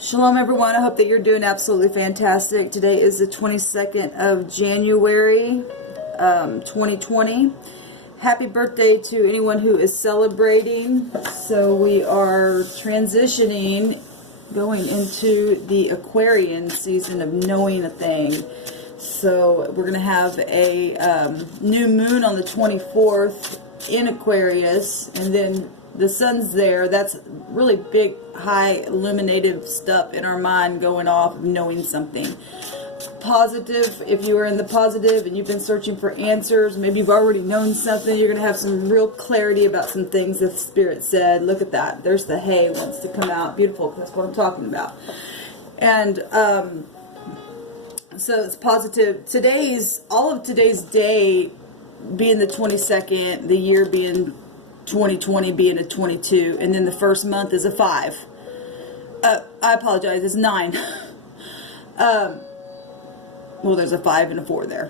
Shalom everyone, I hope that you're doing absolutely fantastic. Today is the 22nd of January, 2020. Happy birthday to anyone who is celebrating. So we are transitioning, going into the Aquarian season of knowing a thing. So we're going to have a new moon on the 24th in Aquarius, and then the sun's there. That's really big, high illuminative stuff in our mind going off of knowing something. Positive, if you are in the positive and you've been searching for answers, maybe you've already known something, you're going to have some real clarity about some things that the Spirit said. Look at that. There's the hay wants to come out. Beautiful. That's what I'm talking about. And so it's positive. All of today's day being the 22nd, the year being 2020 being a 22, and then the first month is a 5. I apologize, it's 9. Well, there's a 5 and a 4 there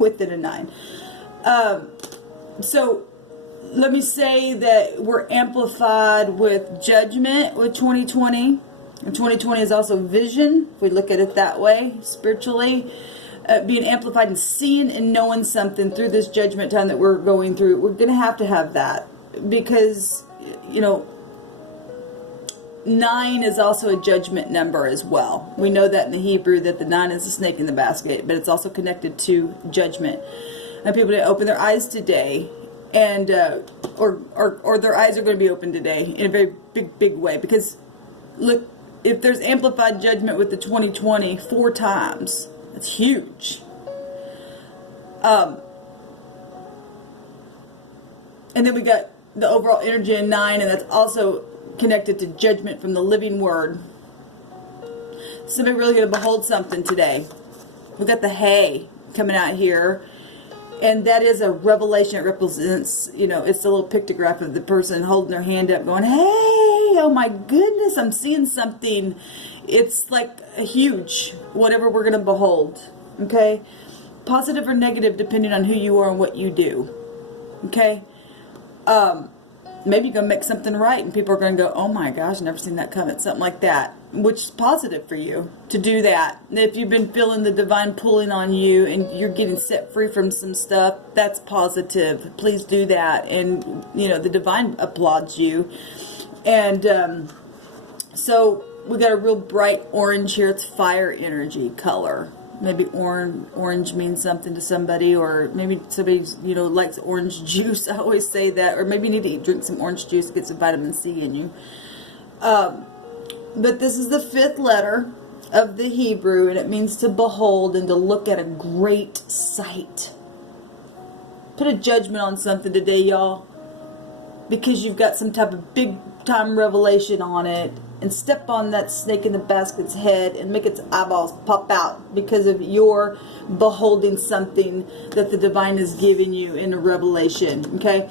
within a 9. So let me say that we're amplified with judgment with 2020, and 2020 is also vision, if we look at it that way, spiritually. Being amplified and seeing and knowing something through this judgment time that we're going through. We're going to have that because, you know, 9 is also a judgment number as well. We know that in the Hebrew, that the 9 is a snake in the basket, but it's also connected to judgment. And people to open their eyes today, and or their eyes are going to be open today in a very big way, because look, if there's amplified judgment with the 2020 4 times. It's huge. And then we got the overall energy in 9, and that's also connected to judgment from the living word. Somebody really going to behold something today. We got the hay coming out here, and that is a revelation. It represents, you know, it's a little pictograph of the person holding their hand up going, hey, oh my goodness, I'm seeing something. It's like a huge, whatever we're going to behold, okay? Positive or negative, depending on who you are and what you do, okay? Maybe you're going to make something right, and people are going to go, oh my gosh, never seen that coming, something like that, which is positive for you to do that. And if you've been feeling the divine pulling on you and you're getting set free from some stuff, that's positive. Please do that, and, you know, the divine applauds you. And so we got a real bright orange here. It's fire energy color. Maybe orange means something to somebody, or maybe somebody, you know, likes orange juice. I always say that. Or maybe you need to drink some orange juice, get some vitamin C in you. But this is the 5th letter of the Hebrew, and it means to behold and to look at a great sight. Put a judgment on something today, y'all, because you've got some type of big time revelation on it, and step on that snake in the basket's head and make its eyeballs pop out because of your beholding something that the divine is giving you in a revelation, okay?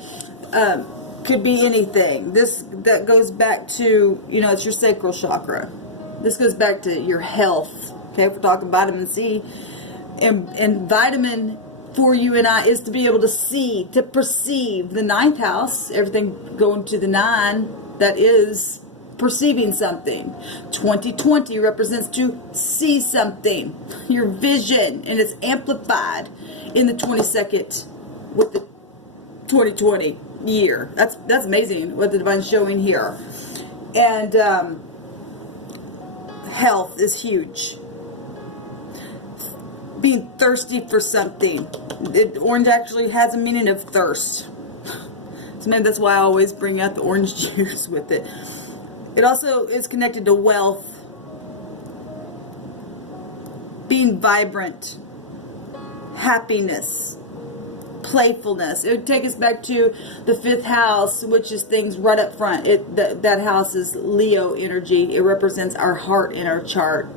Could be anything. That goes back to, you know, it's your sacral chakra. This goes back to your health, okay? If we're talking vitamin C, and vitamin for you and I is to be able to see, to perceive. The 9th house, everything going to the 9, that is perceiving something. 2020 represents to see something, your vision, and it's amplified in the 22nd with the 2020 year. That's amazing what the divine's showing here. And health is huge. Being thirsty for something. Orange actually has a meaning of thirst. So maybe that's why I always bring out the orange juice with it. It also is connected to wealth. Being vibrant. Happiness. Playfulness. It would take us back to the 5th house, which is things right up front. That house is Leo energy. It represents our heart in our chart.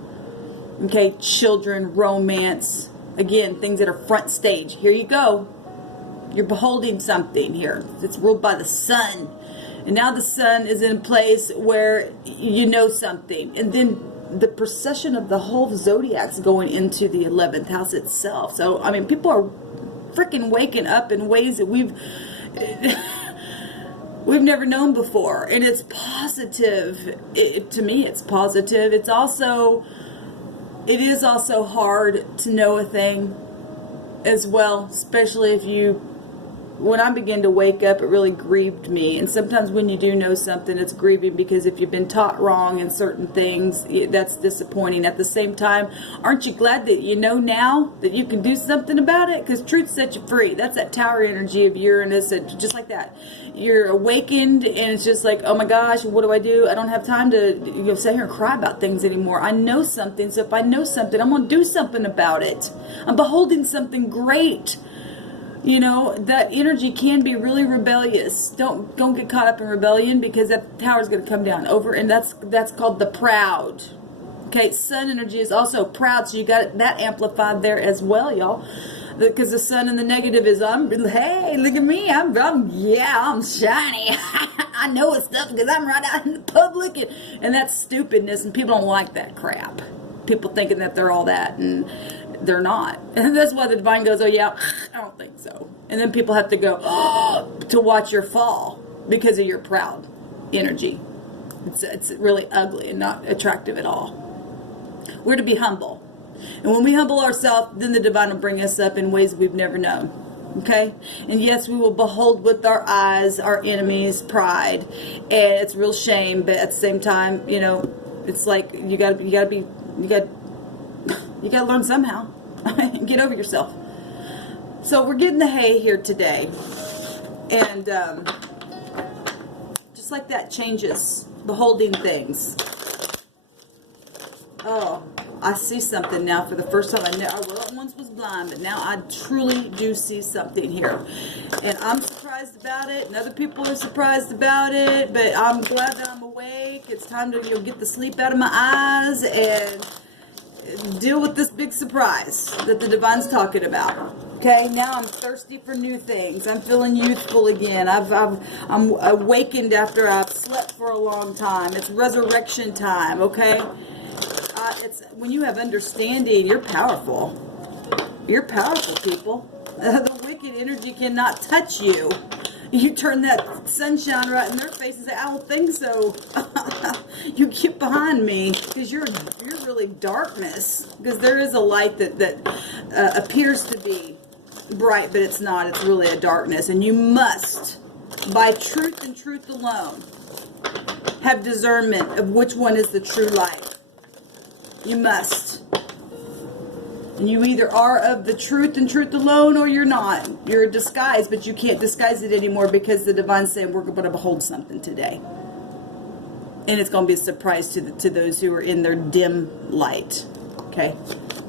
Okay, children, romance. Again, things that are front stage. Here you go. You're beholding something here. It's ruled by the sun. And now the sun is in a place where you know something. And then the precession of the whole zodiac's going into the 11th house itself. So, I mean, people are freaking waking up in ways that we've... we've never known before. And it's positive. To me, it's positive. It is also hard to know a thing as well, especially when I began to wake up, it really grieved me. And sometimes when you do know something, it's grieving because if you've been taught wrong in certain things, that's disappointing. At the same time, aren't you glad that you know now that you can do something about it? Because truth sets you free. That's that tower energy of Uranus, and just like that. You're awakened, and it's just like, oh my gosh, what do? I don't have time to sit here and cry about things anymore. I know something, so if I know something, I'm going to do something about it. I'm beholding something great. That energy can be really rebellious. Don't get caught up in rebellion, because that tower is going to come down over, and that's called the proud. Okay, sun energy is also proud, so you got that amplified there as well, y'all. Because the sun in the negative is, hey, look at me, I'm shiny. I know it's stuff because I'm right out in the public, and that's stupidness, and people don't like that crap. People thinking that they're all that, and they're not. And that's why the divine goes, oh yeah, I don't think so. And then people have to go to watch your fall because of your proud energy. It's really ugly and not attractive at all. We're to be humble. And when we humble ourselves, then the divine will bring us up in ways we've never known. Okay? And yes, we will behold with our eyes our enemy's pride. And it's real shame, but at the same time, it's like you gotta learn somehow. Get over yourself. So we're getting the hay here today. And just like that changes. Beholding things. Oh, I see something now for the first time. I once was blind, but now I truly do see something here. And I'm surprised about it, and other people are surprised about it, but I'm glad that I'm awake. It's time to get the sleep out of my eyes and deal with this big surprise that the divine's talking about. Okay, now I'm thirsty for new things. I'm feeling youthful again. I'm awakened after I've slept for a long time. It's resurrection time. Okay, it's when you have understanding, you're powerful. You're powerful, people. The wicked energy cannot touch you. You turn that sunshine right in their face and say, I don't think so. You get behind me, because you're really darkness. Because there is a light that appears to be bright, but it's not. It's really a darkness. And you must, by truth and truth alone, have discernment of which one is the true light. You must. And you either are of the truth and truth alone, or you're not. You're a disguise, but you can't disguise it anymore, because the divine's saying we're going to behold something today. And it's going to be a surprise to those who are in their dim light. Okay?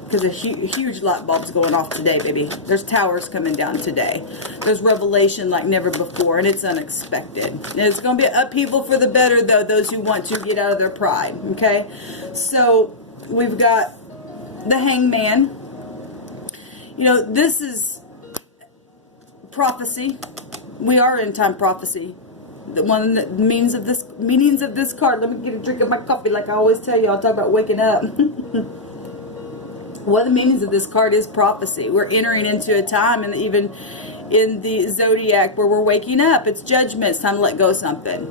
Because a huge light bulb's going off today, baby. There's towers coming down today. There's revelation like never before, and it's unexpected. And it's going to be upheaval for the better, though, those who want to get out of their pride. Okay? So, we've got the Hangman. This is prophecy. We are in time prophecy. The one that meanings of this card. Let me get a drink of my coffee, like I always tell you. I'll talk about waking up. One of the meanings of this card is prophecy. We're entering into a time, and even in the zodiac, where we're waking up. It's judgment. It's time to let go of something.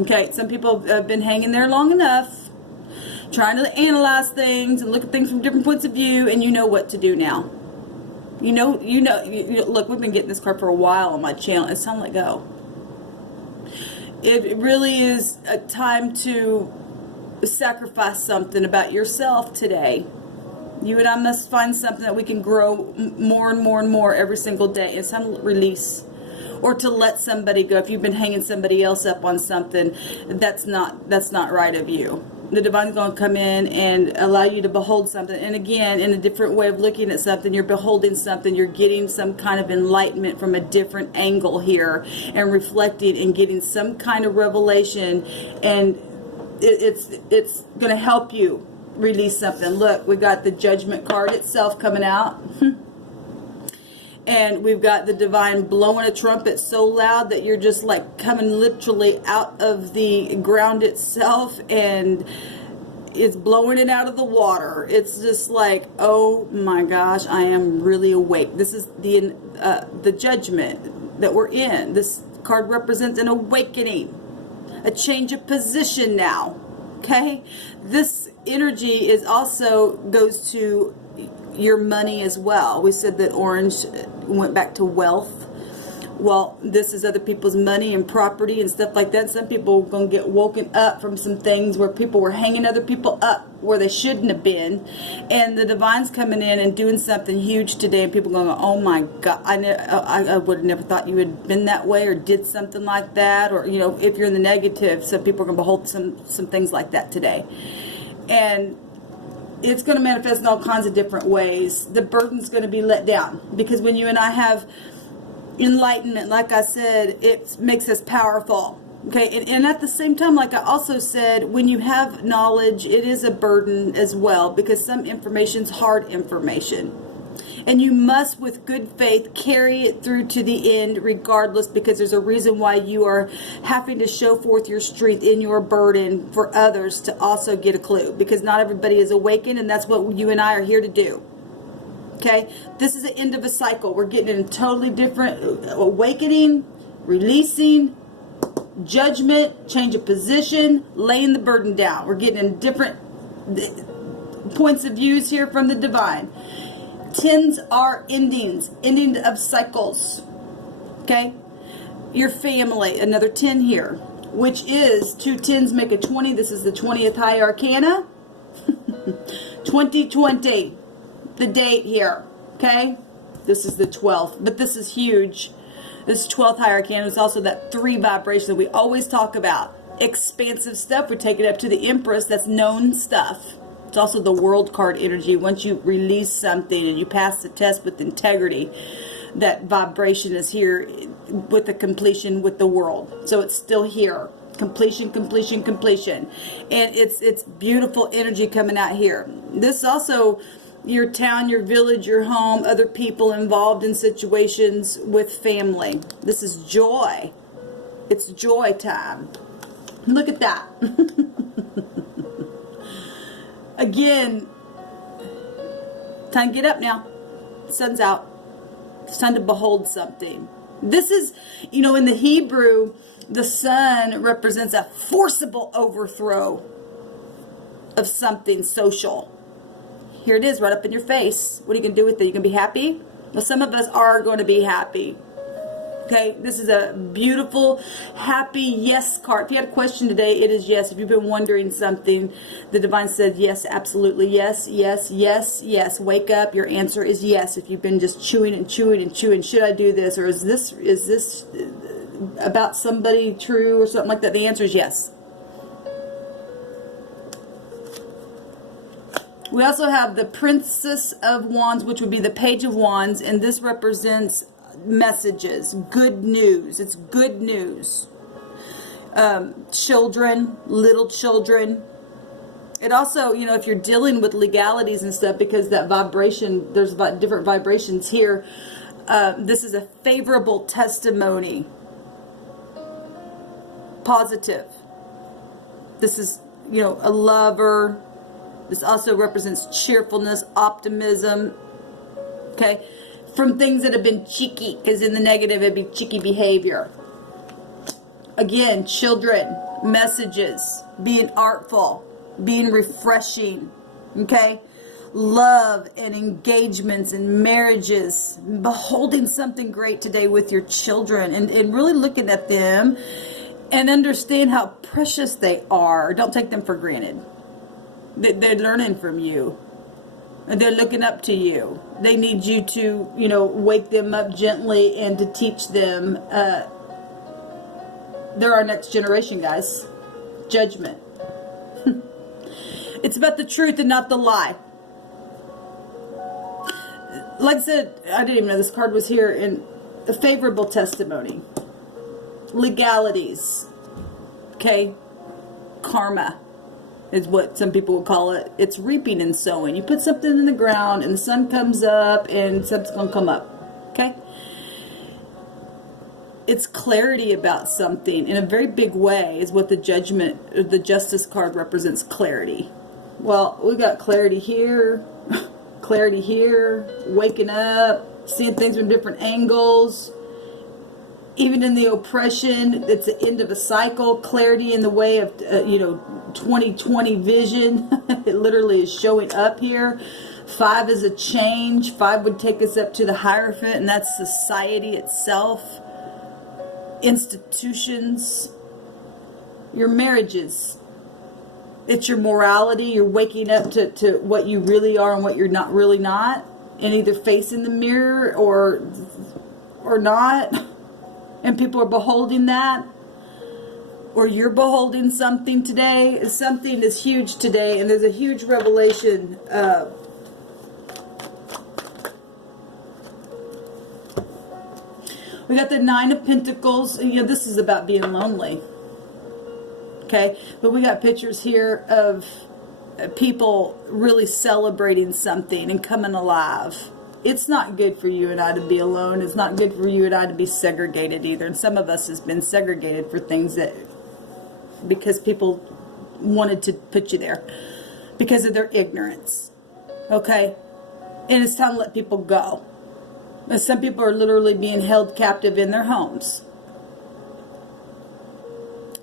Okay, some people have been hanging there long enough, trying to analyze things and look at things from different points of view, and you know what to do now. Look, we've been getting this card for a while on my channel. It's time to let go. It really is a time to sacrifice something about yourself today. You and I must find something that we can grow more and more and more every single day. It's time to release, or to let somebody go. If you've been hanging somebody else up on something, that's not right of you. The divine's going to come in and allow you to behold something. And again, in a different way of looking at something, you're beholding something. You're getting some kind of enlightenment from a different angle here, and reflecting and getting some kind of revelation. And it's going to help you release something. Look, we got the Judgment card itself coming out. And we've got the divine blowing a trumpet so loud that you're just like coming literally out of the ground itself, and it's blowing it out of the water. It's just like, oh my gosh, I am really awake. This is the judgment that we're in. This card represents an awakening, a change of position now. Okay, this energy is also goes to your money as well. We said that orange went back to wealth. Well, this is other people's money and property and stuff like that. Some people are going to get woken up from some things where people were hanging other people up where they shouldn't have been. And the divine's coming in and doing something huge today. And people going, oh my God, I would have never thought you had been that way or did something like that. Or, you know, if you're in the negative, some people are going to behold some things like that today. And it's going to manifest in all kinds of different ways. The burden's going to be let down. Because when you and I have enlightenment, like I said, it makes us powerful. Okay, and at the same time, like I also said, when you have knowledge, it is a burden as well, because some information's hard information. And you must, with good faith, carry it through to the end regardless, because there's a reason why you are having to show forth your strength in your burden for others to also get a clue, because not everybody is awakened, and that's what you and I are here to do. Okay, this is the end of a cycle. We're getting in a totally different awakening, releasing, judgment, change of position, laying the burden down. We're getting in different points of views here from the divine. Tens are endings, ending of cycles. Okay, your family, another 10 here, which is 2 tens make a 20. This is the 20th high arcana. 2020. The date here, okay? This is the 12th, but this is huge. This 12th high arcana is also that 3 vibration that we always talk about. Expansive stuff. We take it up to the Empress. That's known stuff. It's also the World card energy. Once you release something and you pass the test with integrity, that vibration is here with the completion with the World. So it's still here. Completion, completion, completion. And it's beautiful energy coming out here. This also, your town, your village, your home, other people involved in situations with family. This is joy. It's joy time. Look at that. Again, time to get up now. Sun's out. It's time to behold something. This is, you know, in the Hebrew, the sun represents a forcible overthrow of something social. Here it is, right up in your face. What are you going to do with it? You going to be happy? Well, some of us are going to be happy. Okay, this is a beautiful, happy yes card. If you had a question today, it is yes. If you've been wondering something, the divine said yes, absolutely yes, yes, yes, yes. Wake up. Your answer is yes. If you've been just chewing and chewing and chewing, should I do this? Or is this about somebody true or something like that? The answer is yes. We also have the Princess of Wands, which would be the Page of Wands, and this represents messages, good news. It's good news. Children, little children. It also, you know, if you're dealing with legalities and stuff, because that vibration, there's about different vibrations here. This is a favorable testimony. Positive. This is, you know, a lover. This also represents cheerfulness, optimism, okay, from things that have been cheeky, because in the negative it'd be cheeky behavior. Again, children, messages, being artful, being refreshing, okay, love and engagements and marriages, beholding something great today with your children, and really looking at them and understand how precious they are. Don't take them for granted. They're learning from you. They're looking up to you. They need you to, you know, wake them up gently and to teach them. They're our next generation, guys. Judgment. It's about the truth and not the lie. Like I said, I didn't even know this card was here. In a favorable testimony. Legalities. Okay? Karma is what some people would call it. It's reaping and sowing. You put something in the ground and the sun comes up and something's going to come up. Okay? It's clarity about something in a very big way is what the judgment, the justice card represents. Clarity. Well, we got clarity here, waking up, seeing things from different angles. even in the oppression, it's the end of a cycle. Clarity in the way of, 2020 vision. It literally is showing up here. 5 is a change. 5 would take us up to the Hierophant, and that's society itself. Institutions. Your marriages. It's your morality. You're waking up to what you really are and what you're not really not. And either facing the mirror or not. And people are beholding that. Or you're beholding something today. Something is huge today. And there's a huge revelation. We got the 9 of Pentacles. This is about being lonely. Okay, but we got pictures here of people really celebrating something and coming alive. It's not good for you and I to be alone. It's not good for you and I to be segregated either. And some of us has been segregated for things that, because people wanted to put you there because of their ignorance. Okay, and it's time to let people go. And some people are literally being held captive in their homes.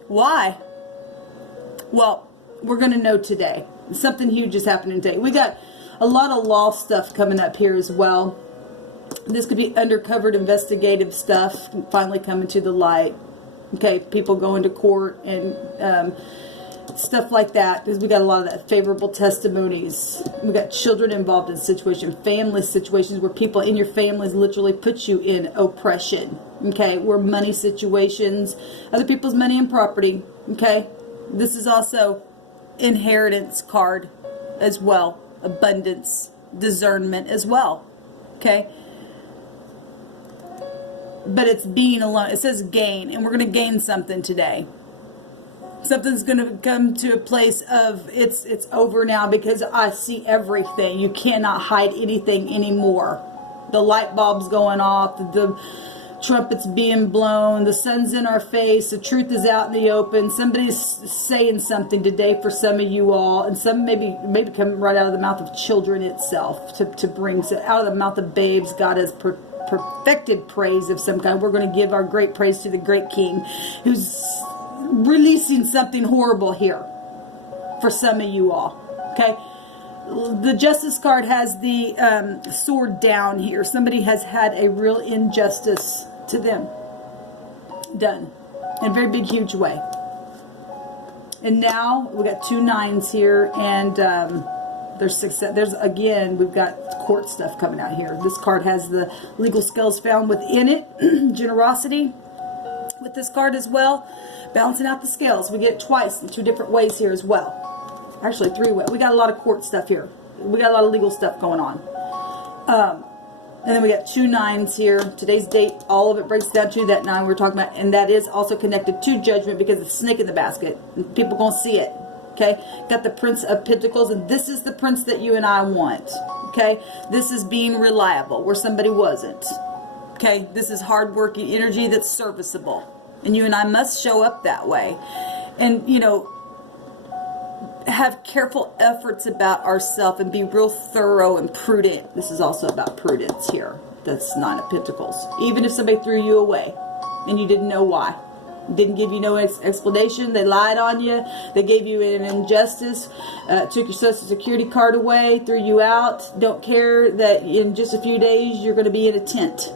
Why? Well, we're going to know today. Something huge is happening today. We got a lot of law stuff coming up here as well. This could be undercovered investigative stuff finally coming to the light. Okay, people going to court and stuff like that. Because we got a lot of that favorable testimonies. We got children involved in situations, family situations where people in your families literally put you in oppression. Okay, where money situations, other people's money and property. Okay. This is also inheritance card as well. Abundance, discernment as well. Okay. But it's being alone. It says gain. And we're going to gain something today. Something's going to come to a place of it's over now because I see everything. You cannot hide anything anymore. The light bulb's going off. The trumpets being blown, the sun's in our face, the truth is out in the open. Somebody's saying something today for some of you all, and some maybe coming right out of the mouth of children itself to bring out of the mouth of babes. God has perfected praise of some kind. We're going to give our great praise to the great King who's releasing something horrible here for some of you all. Okay. The Justice card has the sword down here. Somebody has had a real injustice to them done in a very big, huge way. And now we got 2 9s here, and there's success. There's again, we've got court stuff coming out here. This card has the legal skills found within it, generosity with this card as well, balancing out the scales. We get it twice in 2 different ways here as well. Actually 3 ways. We got a lot of court stuff here. We got a lot of legal stuff going on. And then we got 2 9s here. Today's date, all of it breaks down to that 9 we're talking about. And that is also connected to judgment because it's snake in the basket. And people going to see it. Okay. Got the Prince of Pentacles. And this is the prince that you and I want. Okay. This is being reliable where somebody wasn't. Okay. This is hardworking energy that's serviceable. And you and I must show up that way. And, have careful efforts about ourselves and be real thorough and prudent. This is also about prudence here. That's 9 of Pentacles. Even if somebody threw you away and you didn't know why. Didn't give you no explanation. They lied on you. They gave you an injustice. Took your Social Security card away. Threw you out. Don't care that in just a few days you're going to be in a tent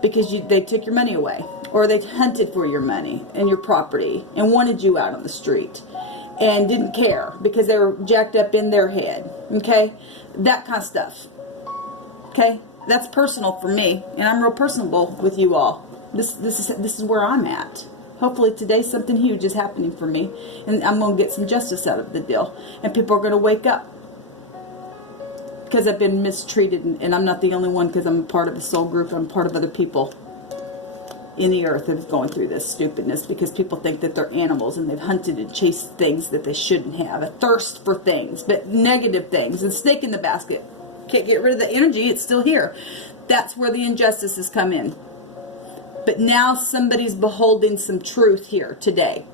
because they took your money away. Or they hunted for your money and your property and wanted you out on the street. And didn't care because they were jacked up in their head. Okay? That kind of stuff. Okay? That's personal for me. And I'm real personable with you all. This is where I'm at. Hopefully today something huge is happening for me. And I'm going to get some justice out of the deal. And people are going to wake up. Because I've been mistreated. And I'm not the only one because I'm a part of the soul group. I'm part of other people in the earth that is going through this stupidness because people think that they're animals and they've hunted and chased things that they shouldn't have. A thirst for things, but negative things. And snake in the basket. Can't get rid of the energy. It's still here. That's where the injustices come in. But now somebody's beholding some truth here today.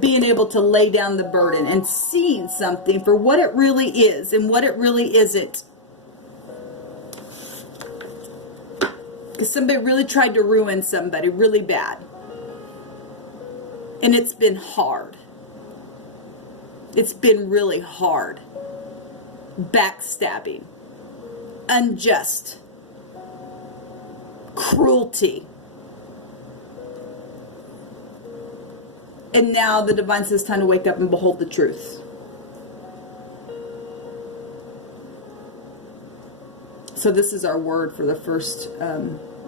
Being able to lay down the burden and seeing something for what it really is and what it really isn't. Because somebody really tried to ruin somebody really bad. And it's been hard. It's been really hard. Backstabbing. Unjust. Cruelty. And now the divine says, time to wake up and behold the truth. So this is our word for the first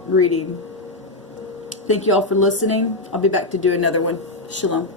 reading. Thank you all for listening. I'll be back to do another one. Shalom.